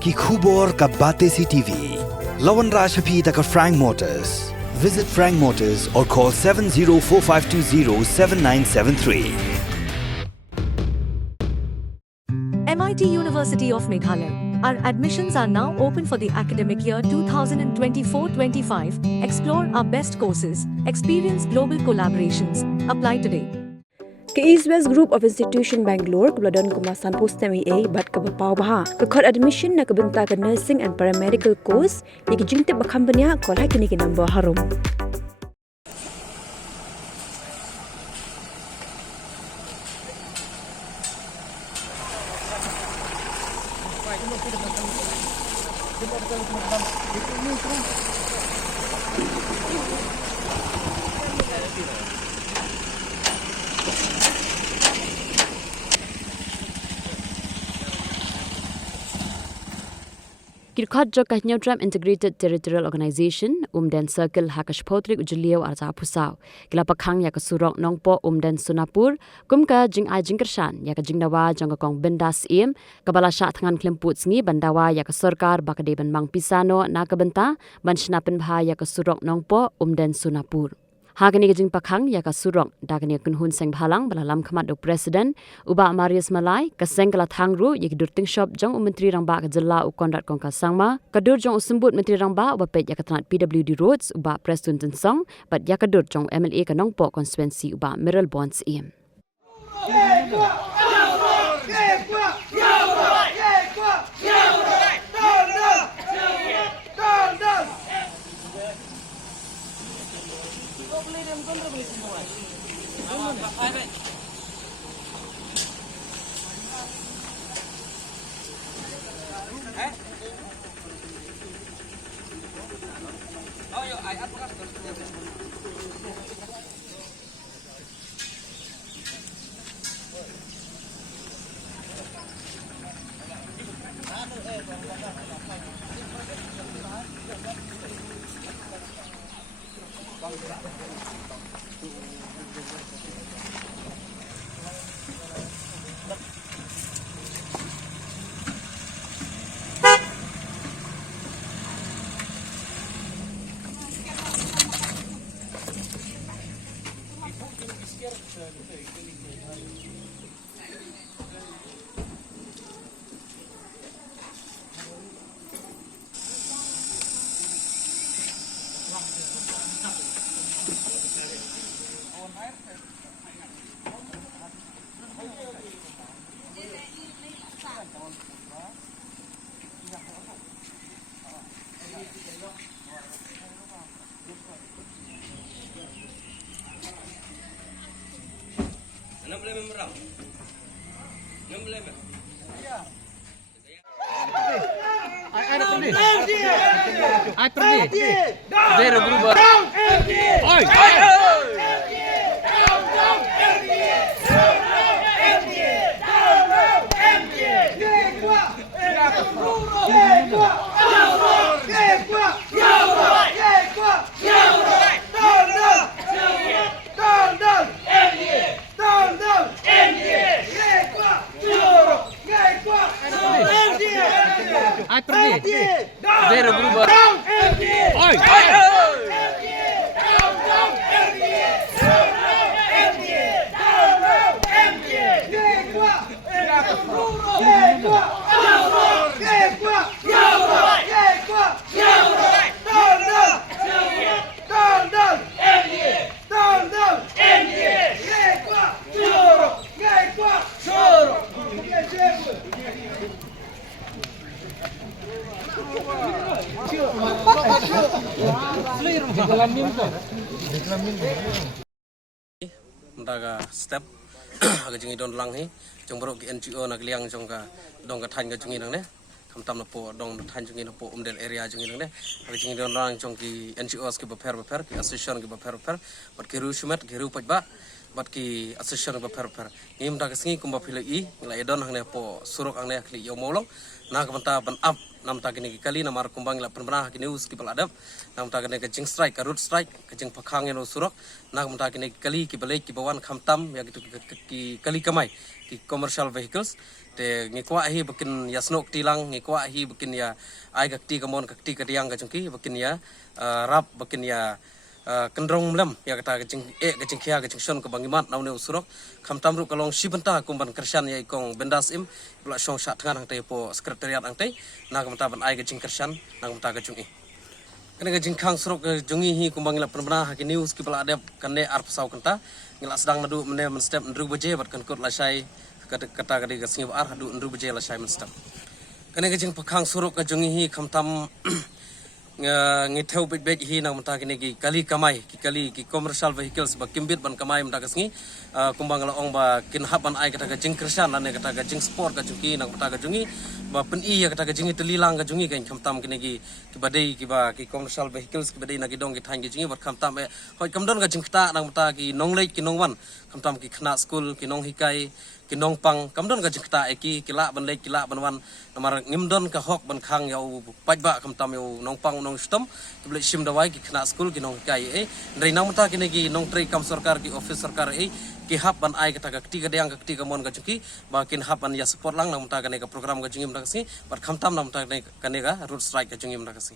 Ki khubor ka Bate TV. Lawan Rashapi taka Frank Motors. Visit Frank Motors or call 7045207973. MIT University of Meghalaya. Our admissions are now open for the academic year 2024-25. Explore our best courses, experience global collaborations. Apply today. Ke East West Group of Institution Bangalore kebeladon kemasan postemi bat ke bapau baha ke kod admission na kebenta ke nursing and paramedical course yang jingte bakam benya kol hakini ke number harum. Kirkot jo kahnya Dram Integrated Territorial Organization Umden Circle hakash potrik ujliau arza pusau kila pakhang ya kasurok nongpo Umden Sunapur kumka jing ai jingkershan ya ka jingdawa jong kong bendas im kabala sha thangan klemput sngi bandawa ya ka sarkar bakade ban mang pisano na kabenta ban shnapen bha ya kasurok nongpo Umden Sunapur Hagani gajing pakhang ya ka surok dagani kunhun seng bhalang balalam khamat dok president uba Marius Malai ka sengkala thangru yek durting shop jong menteri rangba ka jilla u kondat kong ka sangma kadur jong usumbut menteri rangba uba pet ya ka tanat PWD roads uba Preston Tensong bat ya kadur jong MLA ka nongpo constituency uba Miral Bonds im Daga step aga jingi don lang hi jong bro NGO nak liang jong ka dong ka than ka jingi nang ne kam tam na po dong than jingi na po umdel area jingi nang ne aga jingi don lang jong ki NGOs ki baper ki association ki baper but ki ru shumet ki ru paj ba bat ki association ba per ngim ta kesngi kumba phile I ngla edon hangne po surok angne khli yo molong na ka banta ban up nam ta kini kali namar kumbang la penbana ki news ki paladap nam ta kini ke jing strike ka root strike ke jing pakhang no surok na ka banta kini kali ki balai ki bawan khamtam ya gitu ki kali kamai ki commercial vehicles te ngikwa hi bikin ya snok tilang ngikwa hi bikin ya ai gakti kamon gakti kadiang ka jungki bikin ya rap bikin ya kendrong mlem ya kata kecing kecing kia kecing son ke bangimat naune usurok khamtam ru kalong sibenta kumban kersan ya ikong bendas im bla song sat tengah angte po sekretariat angte na kamta ban ai kecing kersan na kamta kecing kene kecing khang surok jungi hi kumbang la penbana haki news ki bala adep kane ar pasau kanta ngila sedang nadu mene men step ndru beje bat kan kot la sai kata kadi ka singib ar hadu ndru beje la sai men step kene kecing pakhang surok ka jungi hi khamtam ngithau bej hi nang mata kini ki kali kamai ki kali ki commercial vehicles ba kimbit ban kamai mata kasngi kumbang la ong ba kin haban ai kata ka jing kersan lan kata ka jing sport ka jungi nang mata ka jungi ba pen I ya kata ka jingi telilang ka jungi kan khamtam kini ki badai ki ba ki commercial vehicles ki badai na ki dong ki thang ki jingi bar khamtam hoi kamdon ka jing kta nang mata ki nong lei ki nong wan khamtam ki khna school ki nong hikai ki nong pang kamdon ka jing kta ki la ban lei ki la ban wan namar ngimdon ka hok ban khang yau pajba khamtam yau nong pang nong stom ki beli sim dawai ki khna school ki nong hikai ndai nang mata kini ki nong trei kam sarkar ki office sarkar ki hap ban ai kata ka kti ka deang ka kti ka mon ka juki ba kin hap ban ya support lang nang mata ka ne ka program ka jingim dakasi bar khamtam nang mata ka ne ka road strike ka jingim dakasi